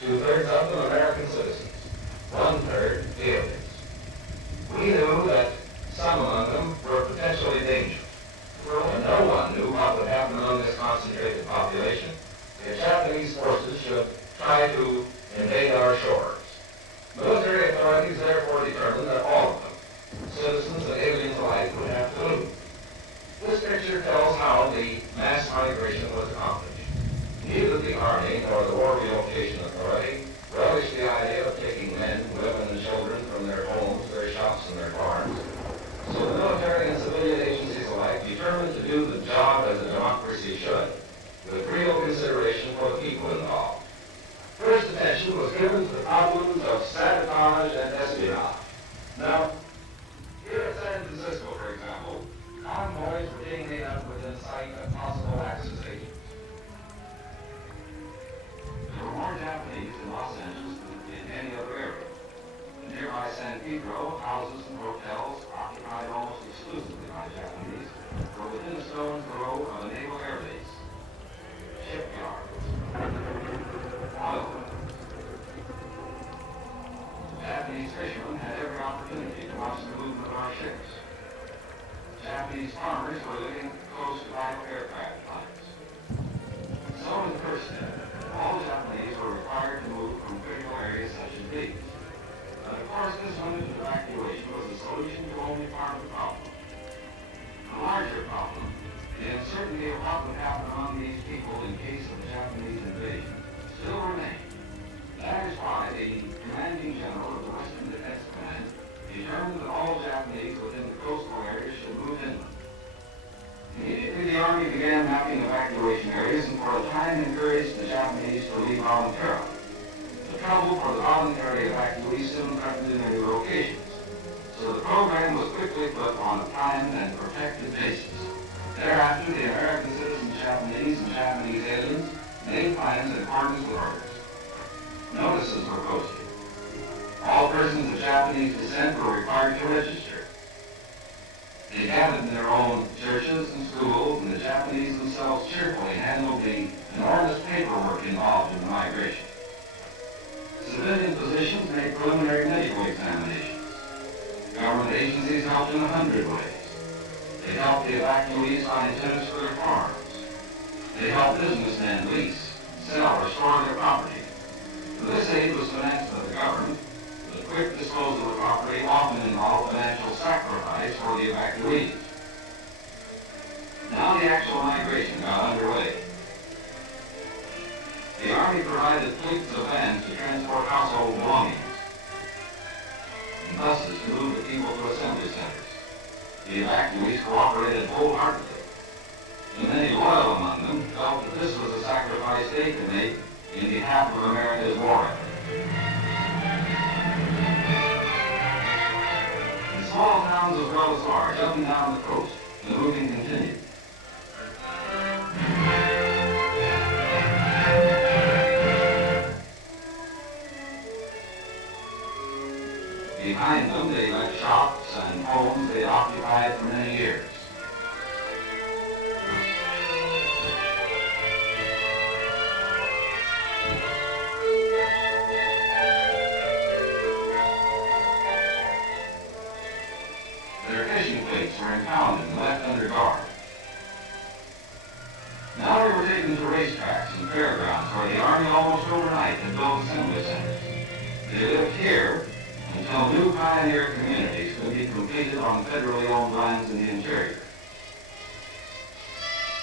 2/3 of them American citizens, 1/3 aliens. We knew that some among them were potentially dangerous. And no one knew what would happen among this concentrated population if Japanese forces should try to invade our shores. Military authorities therefore determined that all of them, citizens and aliens alike, would have to leave. This picture tells how the mass migration was accomplished. Neither the Army nor the War Relocation Authority relished the idea of taking men, women, and children from their homes, their shops, and their farms. So the military and civilian agencies alike determined to do the job as a democracy should, with real consideration for the people involved. First attention was given to the problems of sabotage and espionage. Now, here at San Francisco, for example, convoys were being made up within sight of possible Axis agents. There were more Japanese in Los Angeles than in any other area. The nearby San Pedro, houses and hotels occupied almost exclusively by Japanese were within a stone's throw of a naval air base, shipyards, oil wells. Japanese fishermen had every opportunity to watch the movement of our ships. Japanese farmers were living close to vital aircraft plants. So in the first step, all Japanese were required to move from critical areas such as these. But of course, this limited evacuation was the solution to only part of the problem. The larger problem, the uncertainty of what would happen among these people in case of a Japanese invasion, still remained. That is why the commanding general of the Western Defense Command determined that all Japanese within the coastal areas should move inland. Immediately, the Army began mapping evacuation areas and for a time encouraged the Japanese to leave voluntarily. The trouble for the voluntary evacuees soon threatened in many locations, so the program was quickly put on a timed and protected basis. Thereafter, the American citizen Japanese and Japanese aliens made plans in accordance with orders. Notices were posted. All persons of Japanese descent were required to register. They gathered in their own churches and schools, and the Japanese themselves cheerfully handled the enormous paperwork involved in the migration. Civilian positions made preliminary medical examinations. Government agencies helped in 100 ways. They helped the evacuees find tenants for their farms. They helped businessmen lease, sell, or store their property. This aid was financed by the government. The quick disposal of property often involved financial sacrifice for the evacuees. Now the actual migration got underway. The Army provided fleets of vans to transport household belongings and buses to move the people to assembly centers. The evacuees cooperated wholeheartedly. The many loyal among them felt that this was a sacrifice they could make in behalf of America's war effort. In small towns as well as large, up and down the coast, the moving continued. Behind them, they left shops and homes they occupied for many years. Their fishing fleets were impounded and left under guard. Now they were taken to racetracks and fairgrounds where the Army almost overnight had built assembly centers. They lived here until new pioneer communities could be completed on federally owned lands in the interior.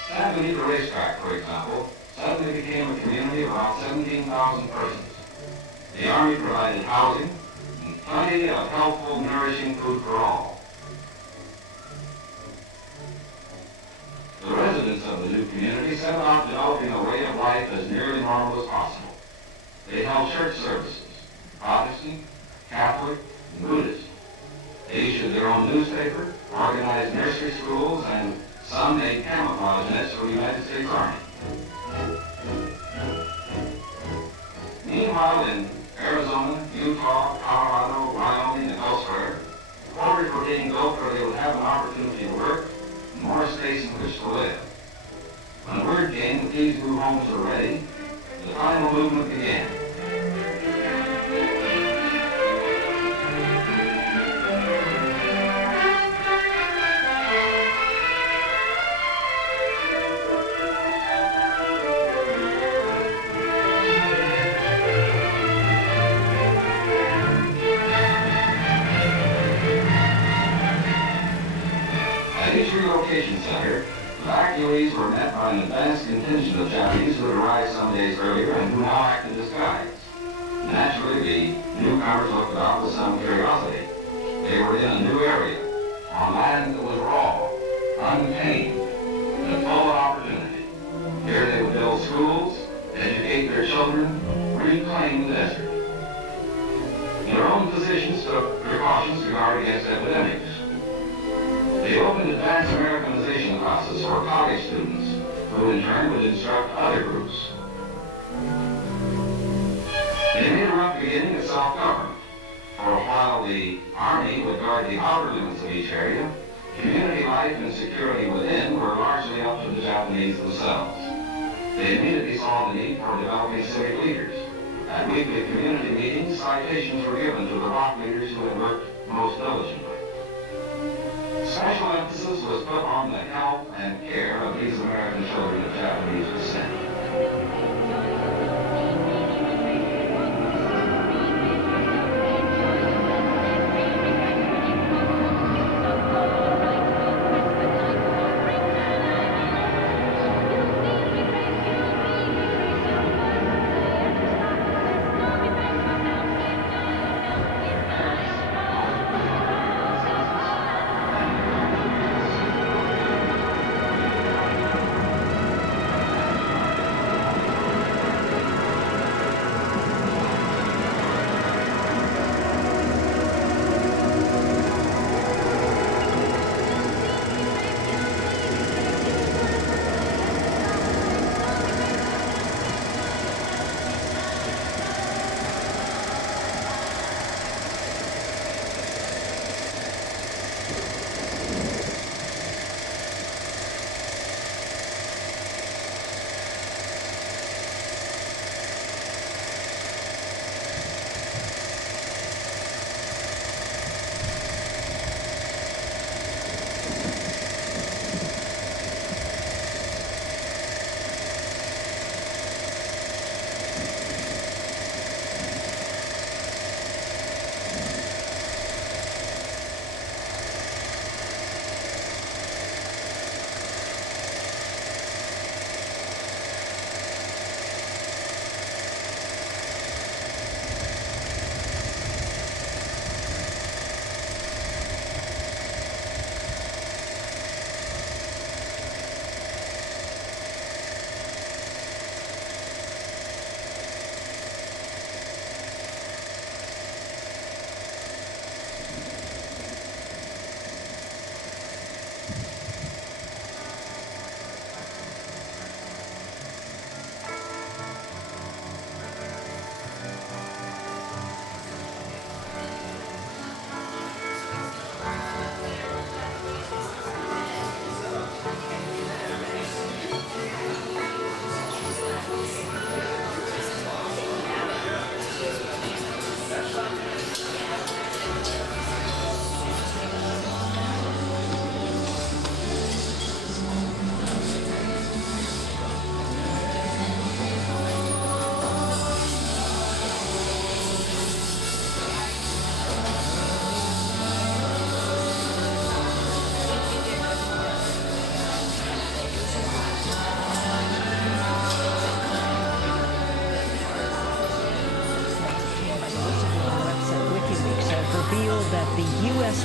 San Benito Racetrack, for example, suddenly became a community of about 17,000 persons. The Army provided housing and plenty of healthful, nourishing food for all. The residents of the new community set about developing a way of life as nearly normal as possible. They held church services, Protestant, Catholic, and Buddhist. They issued their own newspaper, organized nursery schools, and some made camouflage nets for the United States Army. Meanwhile, in Arizona, Utah, Colorado, Wyoming, and elsewhere, quarters were being built where they would have an opportunity to work and more space in which to live. When word came that these new homes were ready, the final movement began. At each relocation center, evacuees were met by an advanced contingent of Japanese who had arrived some days earlier and who now act in disguise. Naturally, the newcomers looked about with some curiosity. They were in a new area, on land that was raw, untamed, and full of opportunity. Here they would build schools, educate their children, reclaim the desert. Their own physicians took precautions to guard against epidemics. They opened advanced Americanization classes for college students, who in turn would instruct other groups. They made a rough beginning at self-government. For a while, the Army would guard the outer limits of each area. Community life and security within were largely up to the Japanese themselves. They immediately saw the need for developing civic leaders. At weekly community meetings, citations were given to the rock leaders who had worked most diligently. Special emphasis was put on the health and care of these American children of Japanese descent.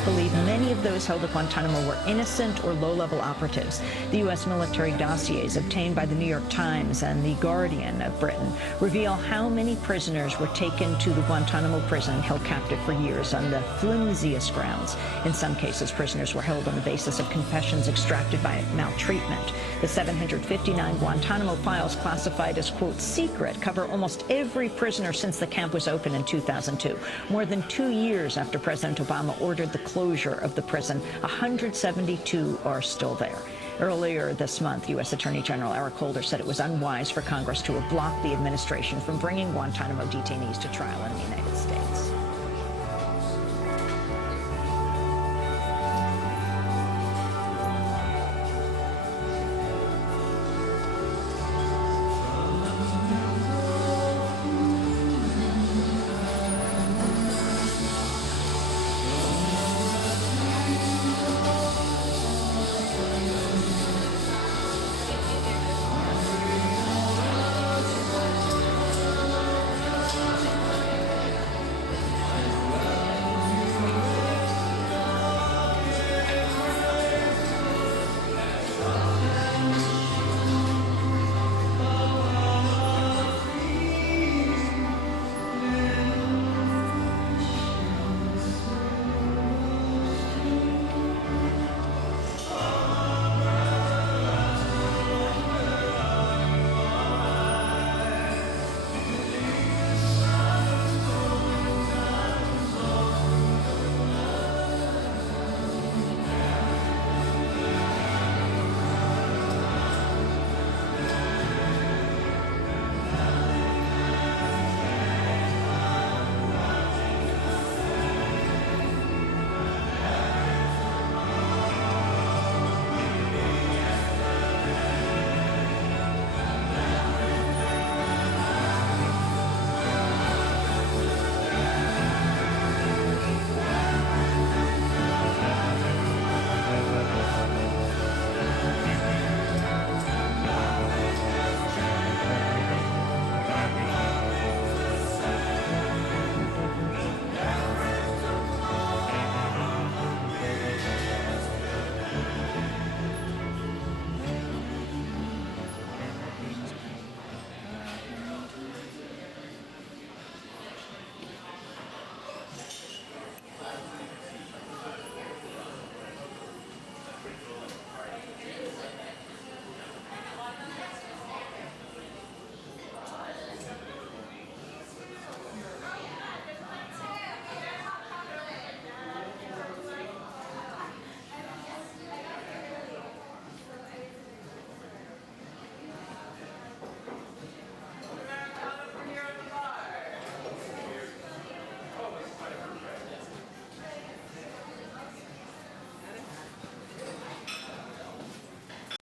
Believed many of those held at Guantanamo were innocent or low-level operatives. The U.S. military dossiers obtained by the New York Times and The Guardian of Britain reveal how many prisoners were taken to the Guantanamo prison, held captive for years on the flimsiest grounds. In some cases, prisoners were held on the basis of confessions extracted by maltreatment. The 759 Guantanamo files classified as, quote, secret, cover almost every prisoner since the camp was opened in 2002. More than 2 years after President Obama ordered the closure of the prison, 172 are still there. Earlier this month, U.S. Attorney General Eric Holder said it was unwise for Congress to have blocked the administration from bringing Guantanamo detainees to trial in the United States.